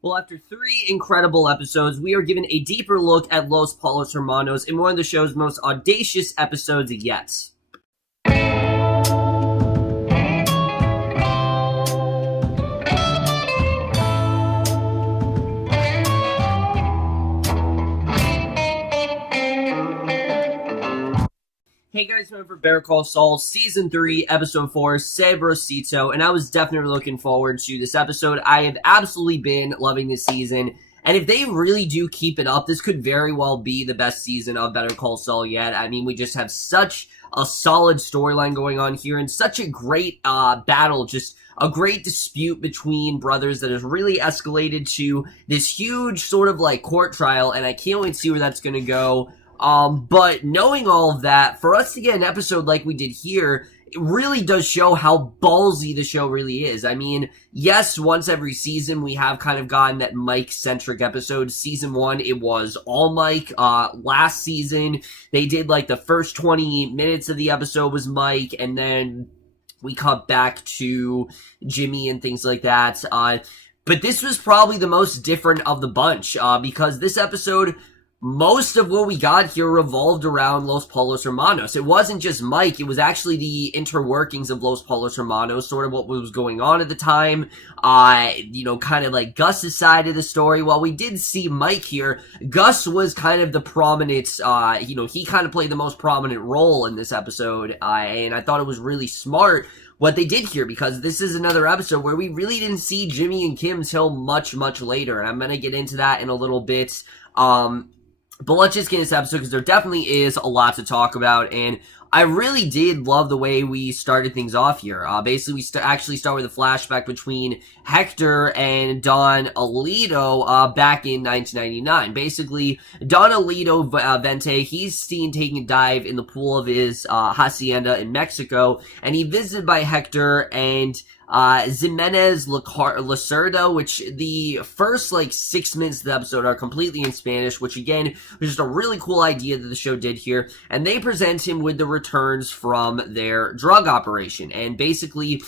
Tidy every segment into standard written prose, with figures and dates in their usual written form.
Well, after 3 incredible episodes, we are given a deeper look at Los Polos Hermanos in one of the show's most audacious episodes yet. Hey guys, remember Better Call Saul, Season 3, Episode 4, Sabrosito, and I was definitely looking forward to this episode. I have absolutely been loving this season, and if they really do keep it up, this could very well be the best season of Better Call Saul yet. I mean, we just have such a solid storyline going on here, and such a great battle, just a great dispute between brothers that has really escalated to this huge sort of like court trial, and I can't wait to see where that's going to go. But knowing all of that, for us to get an episode like we did here, it really does show how ballsy the show really is. I mean, yes, once every season we have kind of gotten that Mike-centric episode. Season 1, it was all Mike. Last season, they did like the first 20 minutes of the episode was Mike, and then we cut back to Jimmy and things like that. But this was probably the most different of the bunch, because this episode, most of what we got here revolved around Los Polos Hermanos. It wasn't just Mike, it was actually the interworkings of Los Polos Hermanos, sort of what was going on at the time, kind of like Gus's side of the story. While we did see Mike here, Gus was kind of the prominent, he kind of played the most prominent role in this episode, and I thought it was really smart what they did here, because this is another episode where we really didn't see Jimmy and Kim till much, much later, and I'm gonna get into that in a little bit. But let's just get into this episode, because there definitely is a lot to talk about, and I really did love the way we started things off here. Basically, we actually start with a flashback between Hector and Don Alito back in 1999. Basically, Don Alito Vente, he's seen taking a dive in the pool of his hacienda in Mexico, and he's visited by Hector and Jimenez Lacerda, which the first 6 minutes of the episode are completely in Spanish, which again was just a really cool idea that the show did here. And they present him with the returns from their drug operation, and basically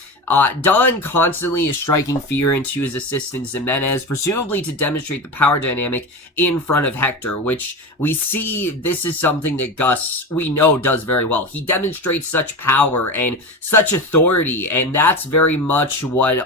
Don constantly is striking fear into his assistant Jimenez, presumably to demonstrate the power dynamic in front of Hector, which we see this is something that Gus, we know, does very well. He demonstrates such power and such authority, and that's very much what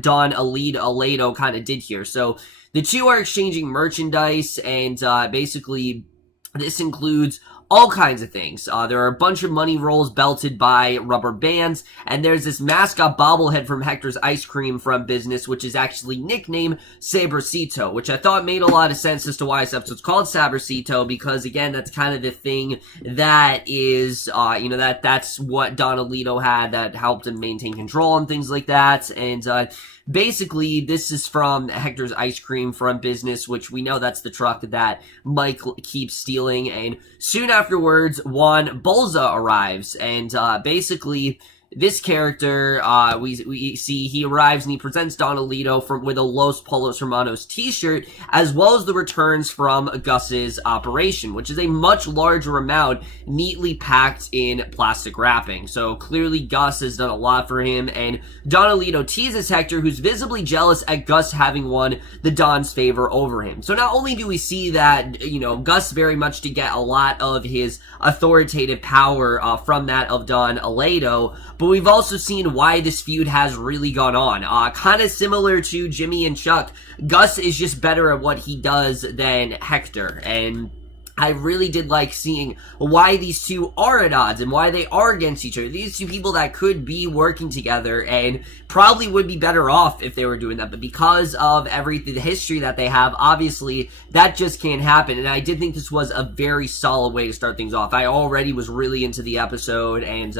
Don Alito kind of did here. So the two are exchanging merchandise, and basically this includes all kinds of things. There are a bunch of money rolls belted by rubber bands, and there's this mascot bobblehead from Hector's ice cream from business, which is actually nicknamed Sabrosito, which I thought made a lot of sense as to why this episode's called Sabrosito, because again, that's kind of the thing that is, that's what Don Alito had that helped him maintain control and things like that, and basically, this is from Hector's ice cream from business, which we know that's the truck that Mike keeps stealing, and soon afterwards, Juan Bolza arrives, and basically, this character, we see he arrives and he presents Don Alito with a Los Polos Hermanos t-shirt, as well as the returns from Gus's operation, which is a much larger amount, neatly packed in plastic wrapping. So clearly Gus has done a lot for him, and Don Alito teases Hector, who's visibly jealous at Gus having won the Don's favor over him. So not only do we see that, Gus very much to get a lot of his authoritative power from that of Don Alito, but we've also seen why this feud has really gone on. Kind of similar to Jimmy and Chuck, Gus is just better at what he does than Hector, and I really did like seeing why these two are at odds and why they are against each other. These two people that could be working together and probably would be better off if they were doing that, but because of the history that they have, obviously that just can't happen. And I did think this was a very solid way to start things off. I already was really into the episode, and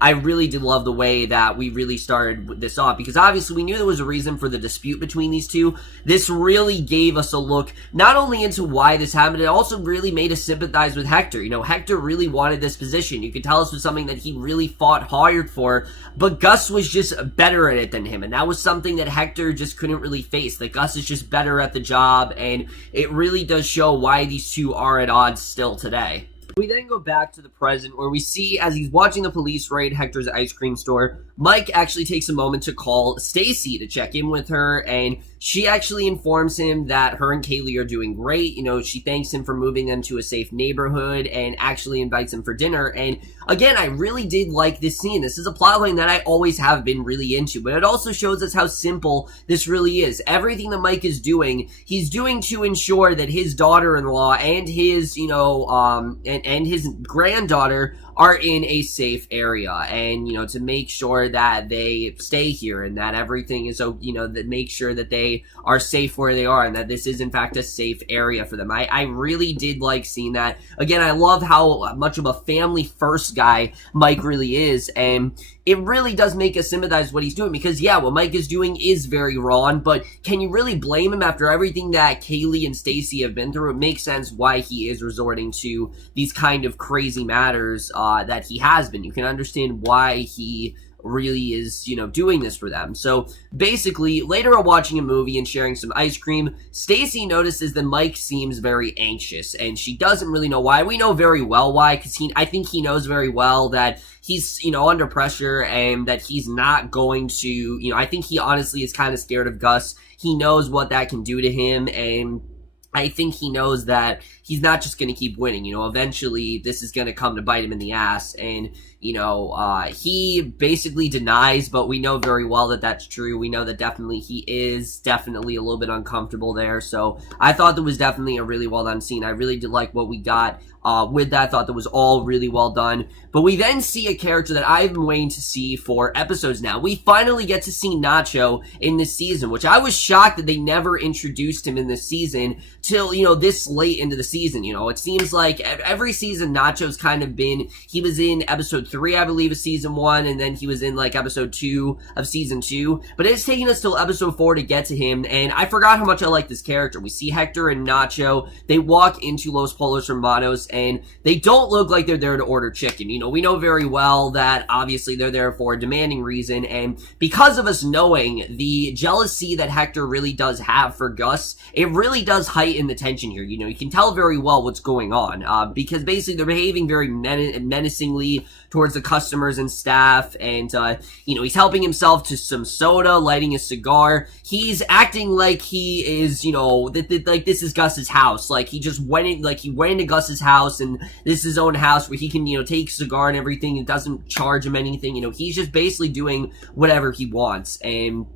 I really did love the way that we really started this off, because obviously we knew there was a reason for the dispute between these two. This really gave us a look not only into why this happened, it also really made us sympathize with Hector. Hector really wanted this position. You could tell this was something that he really fought hard for, but Gus was just better at it than him, and that was something that Hector just couldn't really face, that Gus is just better at the job, and it really does show why these two are at odds still today. We then go back to the present where we see as he's watching the police raid Hector's ice cream store, Mike actually takes a moment to call Stacey to check in with her, and she actually informs him that her and Kaylee are doing great. She thanks him for moving them to a safe neighborhood and actually invites him for dinner. And again, I really did like this scene. This is a plotline that I always have been really into, but it also shows us how simple this really is. Everything that Mike is doing, he's doing to ensure that his daughter-in-law and his, and his granddaughter are in a safe area, and to make sure that they stay here and that everything is that make sure that they are safe where they are and that this is in fact a safe area for them. I really did like seeing that. Again, I love how much of a family first guy Mike really is, and it really does make us sympathize with what he's doing, because yeah, what Mike is doing is very wrong, but can you really blame him after everything that Kaylee and Stacey have been through? It makes sense why he is resorting to these kind of crazy matters that he has been. You can understand why he really is, doing this for them. So basically, later while watching a movie and sharing some ice cream, Stacey notices that Mike seems very anxious, and she doesn't really know why. We know very well why, because I think he knows very well that he's, under pressure and that he's not going to, I think he honestly is kind of scared of Gus. He knows what that can do to him, and I think he knows that he's not just going to keep winning. Eventually this is going to come to bite him in the ass, and he basically denies, but we know very well that that's true. We know that definitely he is definitely a little bit uncomfortable there. So I thought that was definitely a really well done scene. I really did like what we got with that. I thought that was all really well done. But we then see a character that I've been waiting to see for episodes now. We finally get to see Nacho in this season, which I was shocked that they never introduced him in this season till, this late into the season. It seems like every season Nacho's kind of been, he was in episode 3, I believe, of season 1, and then he was in like episode 2 of season 2, but it's taking us till episode 4 to get to him, and I forgot how much I like this character. We see Hector and Nacho, they walk into Los Pollos Hermanos, and they don't look like they're there to order chicken. We know very well that obviously they're there for a demanding reason, and because of us knowing the jealousy that Hector really does have for Gus, it really does heighten the tension here. You can tell very well what's going on, because basically they're behaving very menacingly towards the customers and staff, and he's helping himself to some soda, lighting a cigar. He's acting like he is, like this is Gus's house. Like he just went into Gus's house, and this is his own house where he can, take a cigar and everything. It doesn't charge him anything. He's just basically doing whatever he wants. And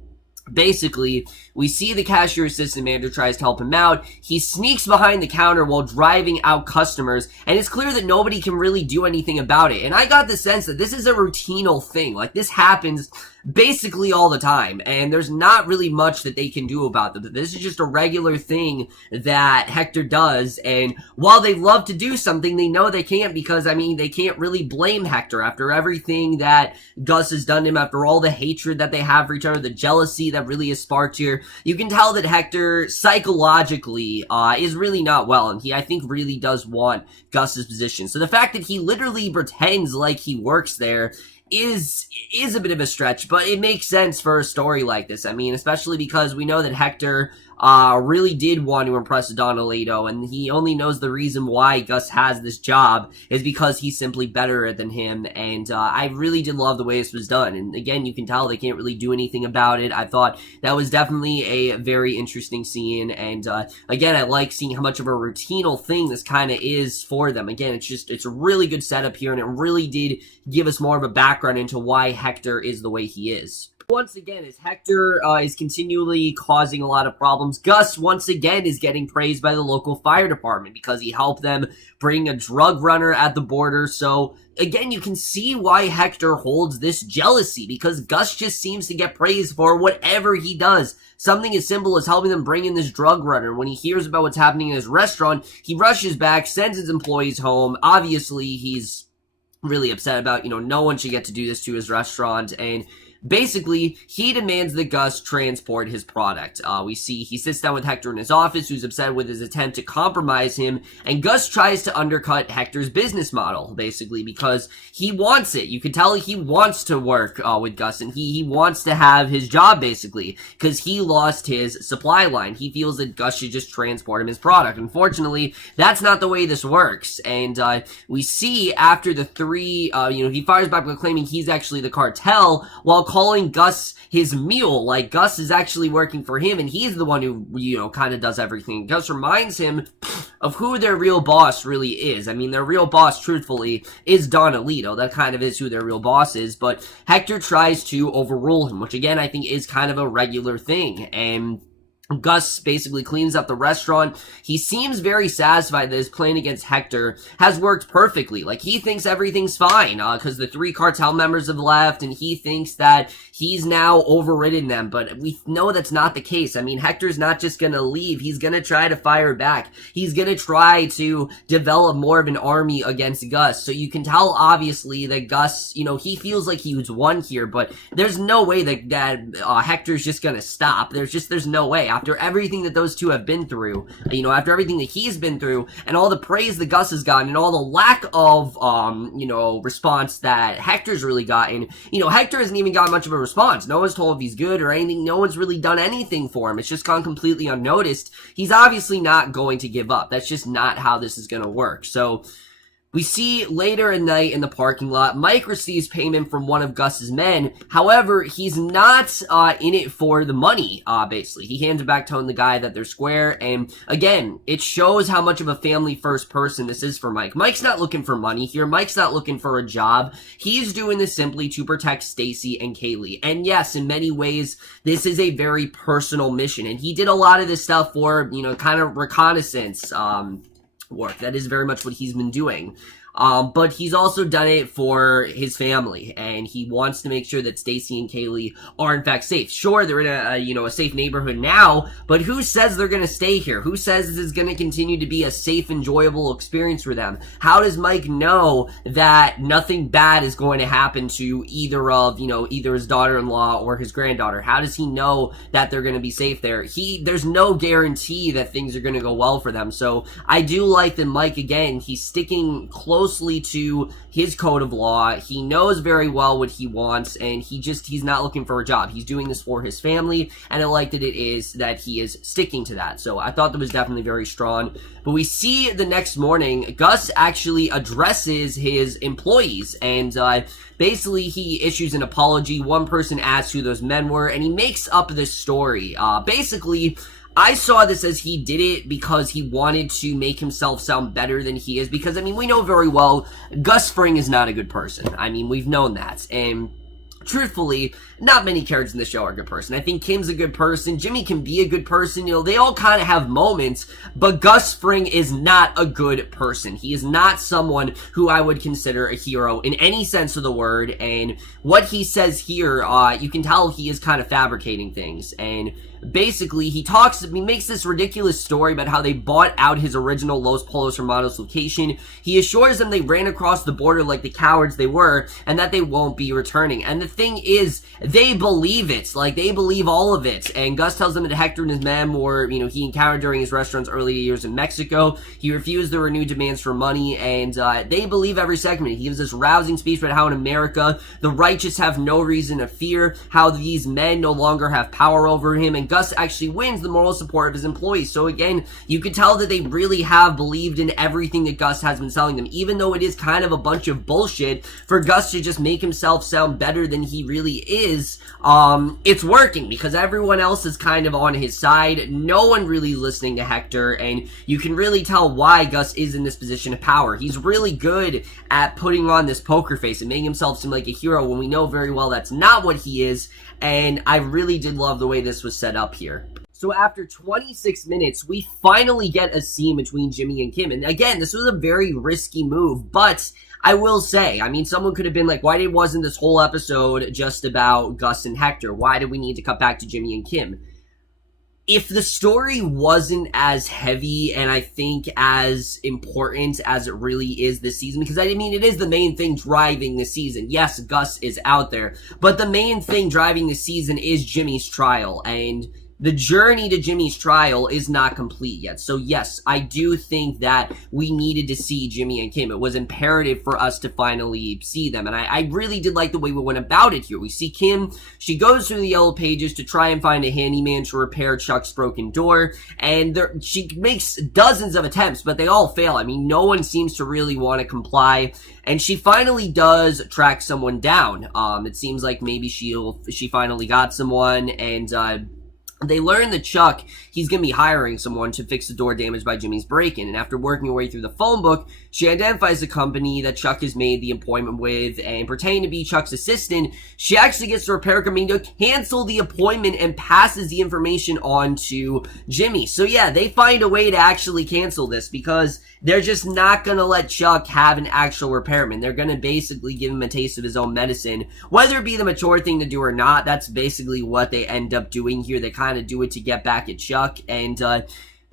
basically, we see the cashier assistant manager tries to help him out. He sneaks behind the counter while driving out customers, and it's clear that nobody can really do anything about it. And I got the sense that this is a routinal thing. Like, this happens basically all the time, and there's not really much that they can do about it. This is just a regular thing that Hector does, and while they love to do something, they know they can't, because, they can't really blame Hector after everything that Gus has done to him, after all the hatred that they have for each other, the jealousy that really is sparked here. You can tell that Hector, psychologically, is really not well, and he, I think, really does want Gus's position. So the fact that he literally pretends like he works there is a bit of a stretch, but it makes sense for a story like this. Especially because we know that Hector really did want to impress Don Aledo, and he only knows the reason why Gus has this job is because he's simply better than him, and I really did love the way this was done. And again, you can tell they can't really do anything about it. I thought that was definitely a very interesting scene, and again, I like seeing how much of a routinal thing this kind of is for them. Again, it's a really good setup here, and it really did give us more of a background into why Hector is the way he is. Once again, as Hector is continually causing a lot of problems, Gus once again is getting praised by the local fire department because he helped them bring a drug runner at the border. So again, you can see why Hector holds this jealousy, because Gus just seems to get praised for whatever he does. Something as simple as helping them bring in this drug runner. When he hears about what's happening in his restaurant, he rushes back, sends his employees home. Obviously, he's really upset about, no one should get to do this to his restaurant, and basically, he demands that Gus transport his product. We see he sits down with Hector in his office, who's upset with his attempt to compromise him, and Gus tries to undercut Hector's business model, basically, because he wants it. You can tell he wants to work with Gus, and he wants to have his job, basically, because he lost his supply line. He feels that Gus should just transport him his product. Unfortunately, that's not the way this works, and we see after the three, he fires back claiming he's actually the cartel, while calling Gus his mule, like Gus is actually working for him, and he's the one who, kind of does everything. Gus reminds him of who their real boss really is. I mean, their real boss, truthfully, is Don Alito. That kind of is who their real boss is, but Hector tries to overrule him, which again, I think is kind of a regular thing, and Gus basically cleans up the restaurant. He seems very satisfied that his plan against Hector has worked perfectly. Like, he thinks everything's fine, because the 3 cartel members have left, and he thinks that he's now overridden them, but we know that's not the case. I mean, Hector's not just gonna leave. He's gonna try to fire back. He's gonna try to develop more of an army against Gus. So you can tell, obviously, that Gus, he feels like he was won here, but there's no way that Hector's just gonna stop. There's no way. After everything that those two have been through, after everything that he's been through, and all the praise that Gus has gotten, and all the lack of, response that Hector's really gotten, Hector hasn't even gotten much of a response. No one's told if he's good or anything. No one's really done anything for him. It's just gone completely unnoticed. He's obviously not going to give up. That's just not how this is going to work. So, we see later at night in the parking lot, Mike receives payment from one of Gus's men. However, he's not in it for the money, basically. He hands it back, telling the guy that they're square, and again, it shows how much of a family-first person this is for Mike. Mike's not looking for money here. Mike's not looking for a job. He's doing this simply to protect Stacey and Kaylee. And yes, in many ways, this is a very personal mission, and he did a lot of this stuff for, kind of reconnaissance, work. That is very much what he's been doing. But he's also done it for his family, and he wants to make sure that Stacey and Kaylee are in fact safe. Sure, they're in a safe neighborhood now, but who says they're gonna stay here? Who says this is gonna continue to be a safe, enjoyable experience for them? How does Mike know that nothing bad is going to happen to either of, either his daughter-in-law or his granddaughter? How does he know that they're gonna be safe there? There's no guarantee that things are gonna go well for them. So I do like that Mike, again, he's sticking closely to his code of law. He knows very well what he wants, and he's not looking for a job. He's doing this for his family, and I like that it is that he is sticking to that. So I thought that was definitely very strong. But we see the next morning, Gus actually addresses his employees, and basically he issues an apology. One person asks who those men were, and he makes up this story. Basically, I saw this as he did it because he wanted to make himself sound better than he is, because, we know very well Gus Fring is not a good person. We've known that, and truthfully, not many characters in the show are a good person. I think Kim's a good person. Jimmy can be a good person. They all kind of have moments, but Gus Fring is not a good person. He is not someone who I would consider a hero in any sense of the word, and what he says here, you can tell he is kind of fabricating things, and basically, he makes this ridiculous story about how they bought out his original Los Polos Hermanos location. He assures them they ran across the border like the cowards they were, and that they won't be returning. And the thing is, they believe it. Like, they believe all of it. And Gus tells them that Hector and his men were, he encountered during his restaurant's early years in Mexico. He refused the renewed demands for money, and they believe every segment. He gives this rousing speech about how in America, the righteous have no reason to fear, how these men no longer have power over him, and Gus actually wins the moral support of his employees. So again, you could tell that they really have believed in everything that Gus has been telling them, even though it is kind of a bunch of bullshit for Gus to just make himself sound better than he really is. It's working because everyone else is kind of on his side. No one really listening to Hector, and you can really tell why Gus is in this position of power. He's really good at putting on this poker face and making himself seem like a hero when we know very well that's not what he is. And I really did love the way this was set up here. So after 26 minutes, we finally get a scene between Jimmy and Kim. And again, this was a very risky move, but I will say, someone could have been like, why wasn't this whole episode just about Gus and Hector? Why did we need to cut back to Jimmy and Kim? if the story wasn't as heavy and I think as important as it really is this season, because I mean, it is the main thing driving the season. Yes, Gus is out there, but the main thing driving the season is Jimmy's trial, and the journey to Jimmy's trial is not complete yet. So yes, I do think that we needed to see Jimmy and Kim. It was imperative for us to finally see them. And I really did like the way we went about it here. We see Kim, she goes through the yellow pages to try and find a handyman to repair Chuck's broken door. And she makes dozens of attempts, but they all fail. I mean, no one seems to really want to comply. And she finally does track someone down. It seems like maybe she finally got someone, and they learn that Chuck, he's going to be hiring someone to fix the door damaged by Jimmy's break-in. And after working her way through the phone book, she identifies the company that Chuck has made the appointment with, and pretending to be Chuck's assistant, she actually gets the repair company to cancel the appointment and passes the information on to Jimmy. So yeah, they find a way to actually cancel this because they're just not going to let Chuck have an actual repairman. They're going to basically give him a taste of his own medicine. Whether it be the mature thing to do or not, that's basically what they end up doing here. They kind of do it to get back at Chuck, and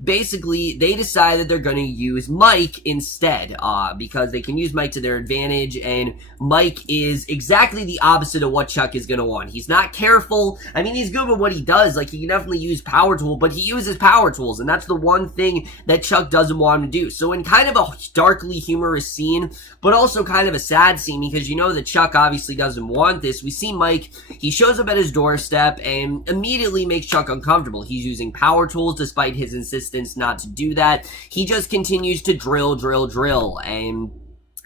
basically they decide that they're going to use Mike instead, because they can use Mike to their advantage, and Mike is exactly the opposite of what Chuck is going to want. He's not careful. I mean, he's good with what he does. Like, he can definitely use power tool, but he uses power tools, and that's the one thing that Chuck doesn't want him to do. So in kind of a darkly humorous scene, but also kind of a sad scene, because you know that Chuck obviously doesn't want this, we see Mike, he shows up at his doorstep and immediately makes Chuck uncomfortable. He's using power tools despite his insistence not to do that. He just continues to drill, and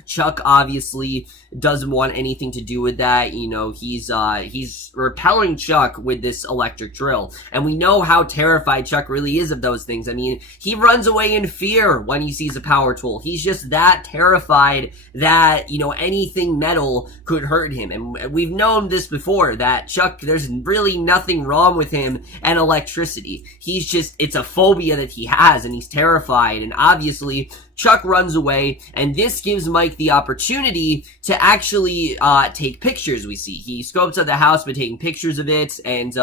Chuck obviously doesn't want anything to do with that. You know, he's repelling Chuck with this electric drill. And we know how terrified Chuck really is of those things. I mean, he runs away in fear when he sees a power tool. He's just that terrified that, you know, anything metal could hurt him. And we've known this before, that Chuck, there's really nothing wrong with him and electricity. He's just, it's a phobia that he has, and he's terrified. And obviously, Chuck runs away, and this gives Mike the opportunity to actually take pictures, we see. He scopes out the house by taking pictures of it, and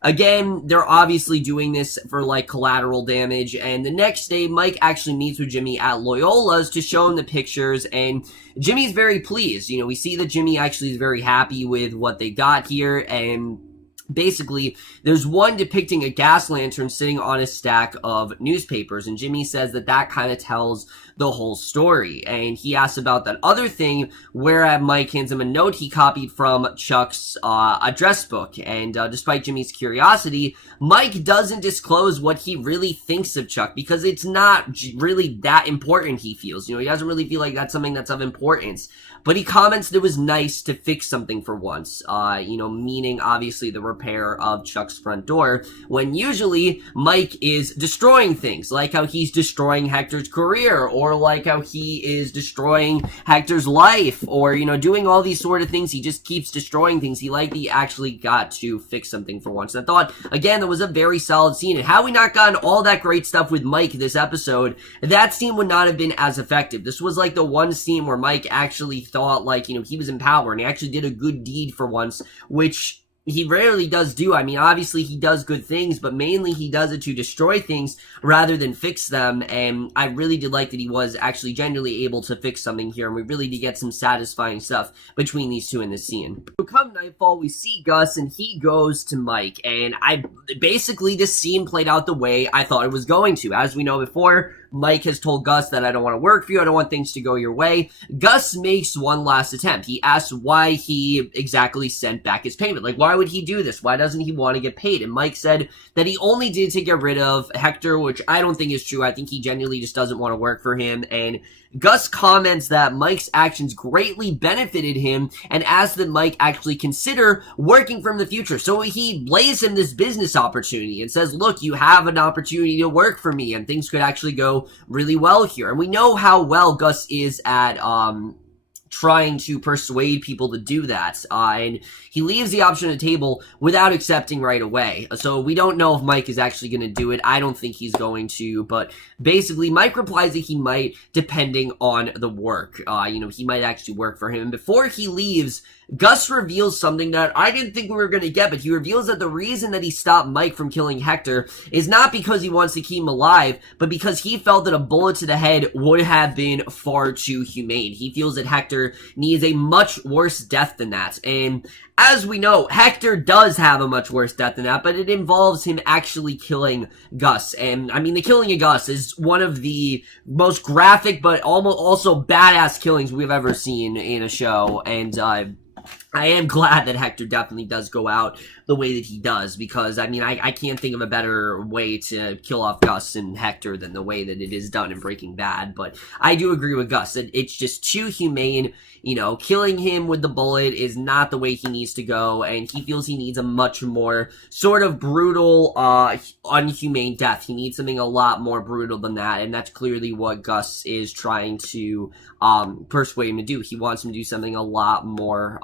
again, they're obviously doing this for, like, collateral damage, and the next day, Mike actually meets with Jimmy at Loyola's to show him the pictures, and Jimmy's very pleased. You know, we see that Jimmy actually is very happy with what they got here, and basically, there's one depicting a gas lantern sitting on a stack of newspapers, and Jimmy says that that kind of tells the whole story. And he asks about that other thing, where Mike hands him a note he copied from Chuck's address book. And despite Jimmy's curiosity, Mike doesn't disclose what he really thinks of Chuck, because it's not really that important, he feels. You know, he doesn't really feel like that's something that's of importance. But he comments that it was nice to fix something for once, you know, meaning obviously the repair of Chuck's front door, when usually Mike is destroying things, like how he's destroying Hector's career, or like how he is destroying Hector's life, or, you know, doing all these sort of things. He just keeps destroying things. He actually got to fix something for once. And I thought, again, that was a very solid scene. And had we not gotten all that great stuff with Mike this episode, that scene would not have been as effective. This was like the one scene where Mike actually thought, like, you know, he was in power, and he actually did a good deed for once, which he rarely does do. I mean, obviously he does good things, but mainly he does it to destroy things rather than fix them. And I really did like that he was actually genuinely able to fix something here, and we really did get some satisfying stuff between these two in this scene. So come nightfall, we see Gus, and he goes to Mike, and basically this scene played out the way I thought it was going to. As we know before, Mike has told Gus that I don't want to work for you, I don't want things to go your way. Gus makes one last attempt. He asks why he exactly sent back his payment. Like, why would he do this? Why doesn't he want to get paid? And Mike said that he only did to get rid of Hector, which I don't think is true. I think he genuinely just doesn't want to work for him. And Gus comments that Mike's actions greatly benefited him, and asks that Mike actually consider working for him in the future. So he lays him this business opportunity and says, look, you have an opportunity to work for me, and things could actually go really well here. And we know how well Gus is at trying to persuade people to do that, and he leaves the option on the table without accepting right away. So we don't know if Mike is actually going to do it. I don't think he's going to, but basically Mike replies that he might, depending on the work. You know, he might actually work for him. And before he leaves, Gus reveals something that I didn't think we were going to get, but he reveals that the reason that he stopped Mike from killing Hector is not because he wants to keep him alive, but because he felt that a bullet to the head would have been far too humane. He feels that Hector needs a much worse death than that, and as we know, Hector does have a much worse death than that, but it involves him actually killing Gus. And, I mean, the killing of Gus is one of the most graphic, but almost also badass killings we've ever seen in a show, and, I am glad that Hector definitely does go out the way that he does, because, I mean, I can't think of a better way to kill off Gus and Hector than the way that it is done in Breaking Bad, but I do agree with Gus that it's just too humane. You know, killing him with the bullet is not the way he needs to go, and he feels he needs a much more sort of brutal, unhumane death. He needs something a lot more brutal than that, and that's clearly what Gus is trying to, persuade him to do. He wants him to do something a lot more,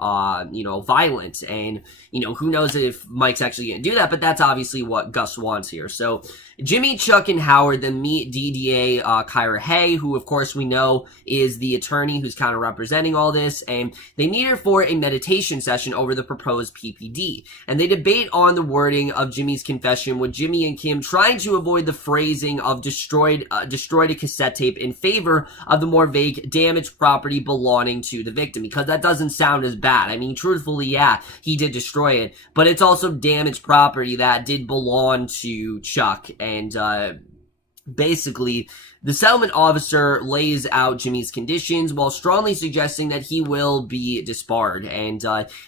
violent, and, who knows if Mike's actually gonna do that, but that's obviously what Gus wants here. So, Jimmy, Chuck, and Howard then meet DDA, Kyra Hay, who of course we know is the attorney who's kind of representing all this, and they meet her for a meditation session over the proposed PPD, and they debate on the wording of Jimmy's confession, with Jimmy and Kim trying to avoid the phrasing of destroyed a cassette tape in favor of the more vague damaged property belonging to the victim, because that doesn't sound as bad. I mean, truthfully, yeah, he did destroy it, but it's also damaged property that did belong to Chuck, and basically, the settlement officer lays out Jimmy's conditions while strongly suggesting that he will be disbarred, and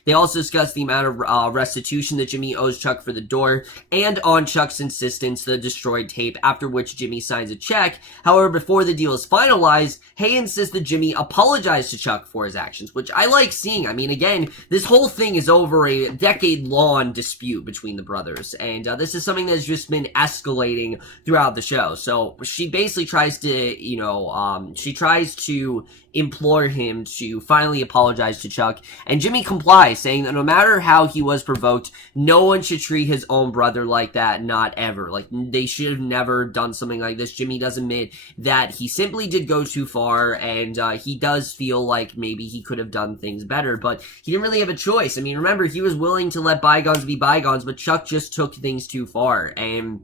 they also discuss the amount of restitution that Jimmy owes Chuck for the door, and on Chuck's insistence, the destroyed tape, after which Jimmy signs a check. However, before the deal is finalized, Hay insists that Jimmy apologize to Chuck for his actions, which I like seeing. I mean, again, this whole thing is over a decade-long dispute between the brothers, and this is something that's just been escalating throughout the show. So she basically tries to implore him to finally apologize to Chuck, and Jimmy complies, saying that no matter how he was provoked, no one should treat his own brother like that, not ever. Like, they should have never done something like this. Jimmy does admit that he simply did go too far, and he does feel like maybe he could have done things better, but he didn't really have a choice. I mean, remember, he was willing to let bygones be bygones, but Chuck just took things too far, and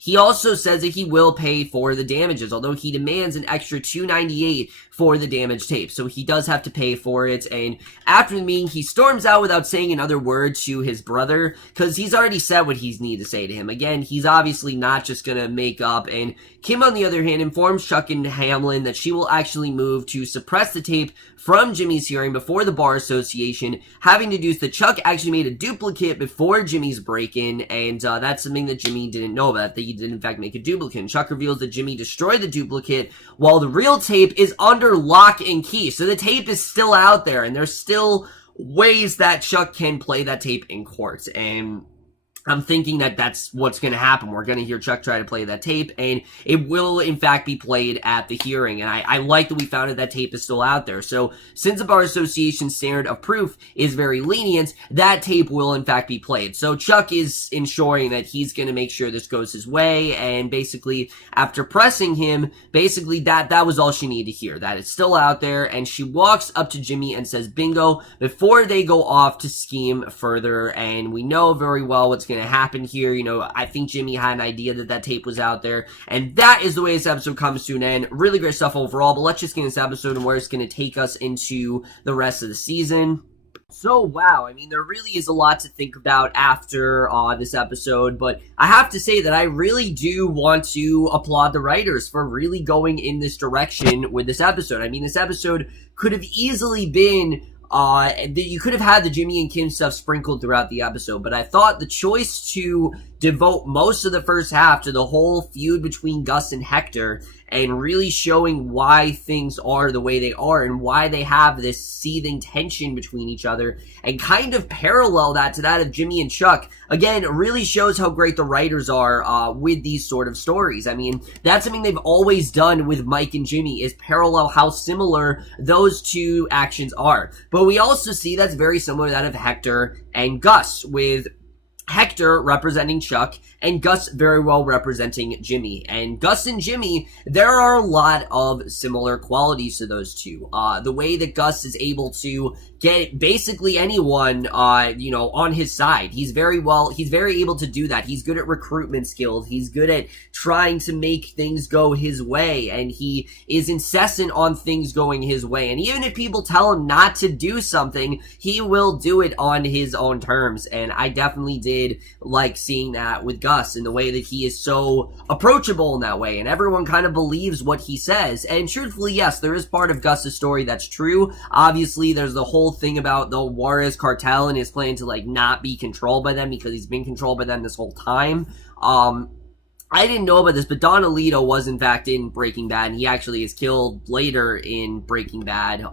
he also says that he will pay for the damages, although he demands an extra $298 for the damaged tape. So he does have to pay for it, and after the meeting, he storms out without saying another word to his brother, because he's already said what he's needed to say to him. Again, he's obviously not just gonna make up, and Kim, on the other hand, informs Chuck and Hamlin that she will actually move to suppress the tape from Jimmy's hearing before the Bar Association, having deduced that Chuck actually made a duplicate before Jimmy's break-in, and that's something that Jimmy didn't know about, that he did in fact make a duplicate. And Chuck reveals that Jimmy destroyed the duplicate while the real tape is under lock and key. So the tape is still out there, and there's still ways that Chuck can play that tape in court, and I'm thinking that that's what's going to happen. We're going to hear Chuck try to play that tape, and it will, in fact, be played at the hearing. And I like that we found that tape is still out there. So, since the Bar Association's standard of proof is very lenient, that tape will, in fact, be played. So, Chuck is ensuring that he's going to make sure this goes his way, and basically, after pressing him, basically, that was all she needed to hear. That it's still out there, and she walks up to Jimmy and says, bingo, before they go off to scheme further, and we know very well what's going to happen here. I think Jimmy had an idea that tape was out there, and that is the way this episode comes to an end. Really great stuff overall, but let's just get into this episode and where it's going to take us into the rest of the season. So, wow, I mean, there really is a lot to think about after this episode, but I have to say that I really do want to applaud the writers for really going in this direction with this episode. I mean, this episode could have easily been you could have had the Jimmy and Kim stuff sprinkled throughout the episode, but I thought the choice to devote most of the first half to the whole feud between Gus and Hector and really showing why things are the way they are and why they have this seething tension between each other and kind of parallel that to that of Jimmy and Chuck, again, really shows how great the writers are with these sort of stories. I mean, that's something they've always done with Mike and Jimmy, is parallel how similar those two actions are. But we also see that's very similar to that of Hector and Gus, with Hector representing Chuck, and Gus very well representing Jimmy. And Gus and Jimmy, there are a lot of similar qualities to those two. The way that Gus is able to get basically anyone, on his side. He's very able to do that. He's good at recruitment skills. He's good at trying to make things go his way, and he is incessant on things going his way. And even if people tell him not to do something, he will do it on his own terms. And I definitely did like seeing that with Gus in the way that he is so approachable in that way, and everyone kind of believes what he says. And truthfully, yes, there is part of Gus's story that's true. Obviously, there's the whole thing about the Juarez cartel and his plan to like not be controlled by them, because he's been controlled by them this whole time. I didn't know about this, but Don Alito was in fact in Breaking Bad, and he actually is killed later in Breaking Bad.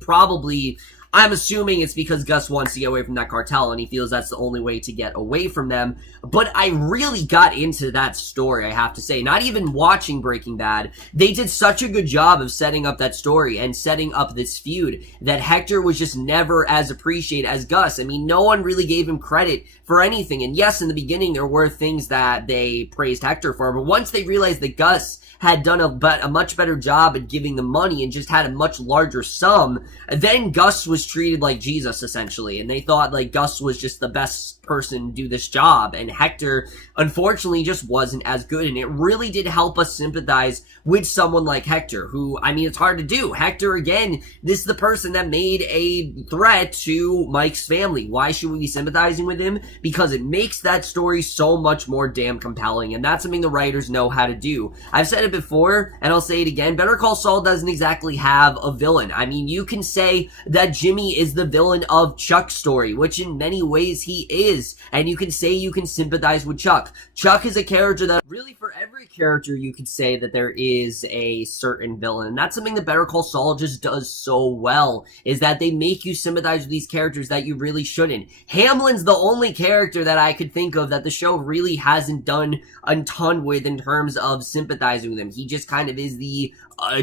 Probably, I'm assuming it's because Gus wants to get away from that cartel, and he feels that's the only way to get away from them. But I really got into that story, I have to say. Not even watching Breaking Bad, they did such a good job of setting up that story and setting up this feud that Hector was just never as appreciated as Gus. I mean, no one really gave him credit for anything. And yes, in the beginning, there were things that they praised Hector for, but once they realized that Gus had done a much better job at giving the money and just had a much larger sum, then Gus was treated like Jesus, essentially, and they thought like Gus was just the best person to do this job, and Hector unfortunately just wasn't as good. And it really did help us sympathize with someone like Hector, who, I mean, it's hard to do. Hector, again, this is the person that made a threat to Mike's family. Why should we be sympathizing with him? Because it makes that story so much more damn compelling, and that's something the writers know how to do. I've said it before, and I'll say it again, Better Call Saul doesn't exactly have a villain. I mean, you can say that Jimmy is the villain of Chuck's story, which in many ways he is, and you can say you can sympathize with Chuck. Chuck is a character that, really, for every character, you could say that there is a certain villain, and that's something that Better Call Saul just does so well, is that they make you sympathize with these characters that you really shouldn't. Hamlin's the only character that I could think of that the show really hasn't done a ton with in terms of sympathizing with him. He just kind of is the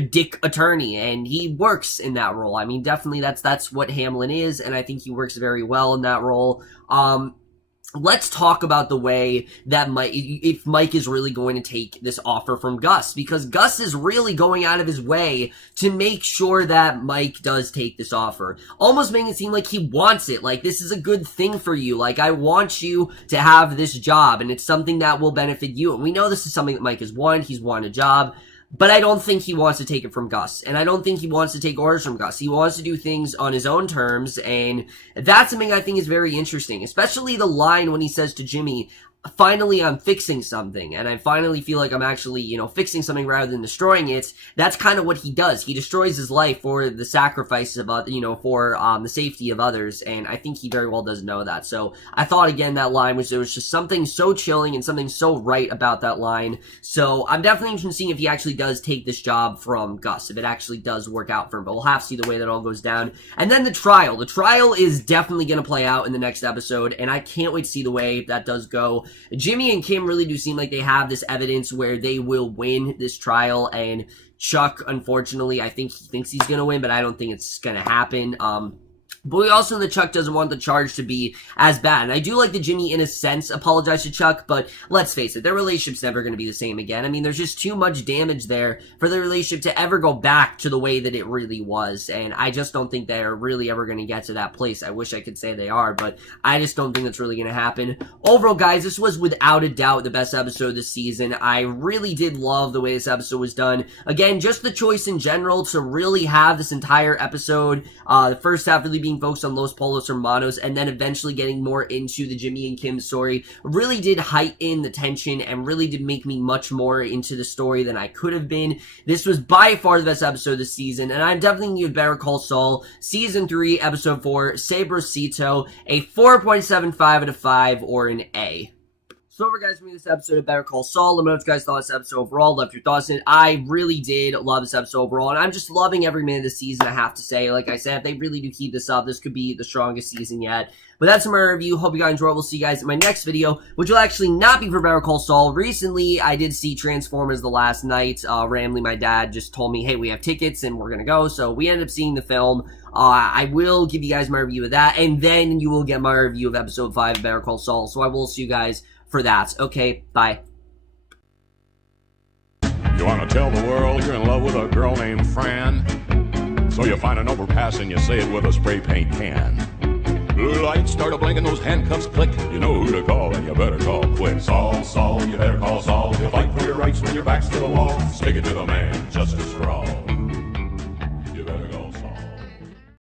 dick attorney, and he works in that role. I mean, definitely that's what Hamlin is, and I think he works very well in that role. Let's talk about the way that if Mike is really going to take this offer from Gus, because Gus is really going out of his way to make sure that Mike does take this offer, almost making it seem like he wants it, like this is a good thing for you, like I want you to have this job, and it's something that will benefit you. And we know this is something that Mike has wanted. He's wanted a job. But I don't think he wants to take it from Gus, and I don't think he wants to take orders from Gus. He wants to do things on his own terms, and that's something I think is very interesting, especially the line when he says to Jimmy, finally I'm fixing something, and I finally feel like I'm actually, fixing something rather than destroying it. That's kind of what he does. He destroys his life for the sacrifice of, for the safety of others, and I think he very well does know that. So I thought, again, that line there was just something so chilling and something so right about that line. So I'm definitely interested in seeing if he actually does take this job from Gus, if it actually does work out for him, but we'll have to see the way that all goes down. And then the trial. The trial is definitely going to play out in the next episode, and I can't wait to see the way that does go. Jimmy and Kim really do seem like they have this evidence where they will win this trial, and Chuck, unfortunately, I think he thinks he's going to win, but I don't think it's going to happen. But we also know that Chuck doesn't want the charge to be as bad. And I do like that Jimmy, in a sense, apologized to Chuck, but let's face it, their relationship's never going to be the same again. I mean, there's just too much damage there for the relationship to ever go back to the way that it really was. And I just don't think they're really ever going to get to that place. I wish I could say they are, but I just don't think that's really going to happen. Overall, guys, this was without a doubt the best episode this season. I really did love the way this episode was done. Again, just the choice in general to really have this entire episode, the first half really being focused on Los Polos Hermanos, and then eventually getting more into the Jimmy and Kim story, really did heighten the tension and really did make me much more into the story than I could have been. This was by far the best episode this season, and I'm definitely going to give Better Call Saul Season 3, Episode 4, Sabrosito, a 4.75 out of 5, or an A. So over, guys, for this episode of Better Call Saul. Let me know what you guys thought of this episode overall. Left your thoughts in it. I really did love this episode overall, and I'm just loving every minute of the season, I have to say. Like I said, if they really do keep this up, this could be the strongest season yet. But that's my review. Hope you guys enjoyed. We'll see you guys in my next video, which will actually not be for Better Call Saul. Recently, I did see Transformers the last night. Randomly, my dad just told me, hey, we have tickets, and we're going to go. So we ended up seeing the film. I will give you guys my review of that, and then you will get my review of episode 5 of Better Call Saul. So I will see you guys for that. Okay, bye. You want to tell the world you're in love with a girl named Fran? So you find an overpass and you say it with a spray paint can. Blue lights start a blinking, those handcuffs click. You know who to call, and you better call quick. Saul, Saul, you better call Saul. He'll fight for your rights when your back's to the wall. Stick it to the man, justice for all. You better go.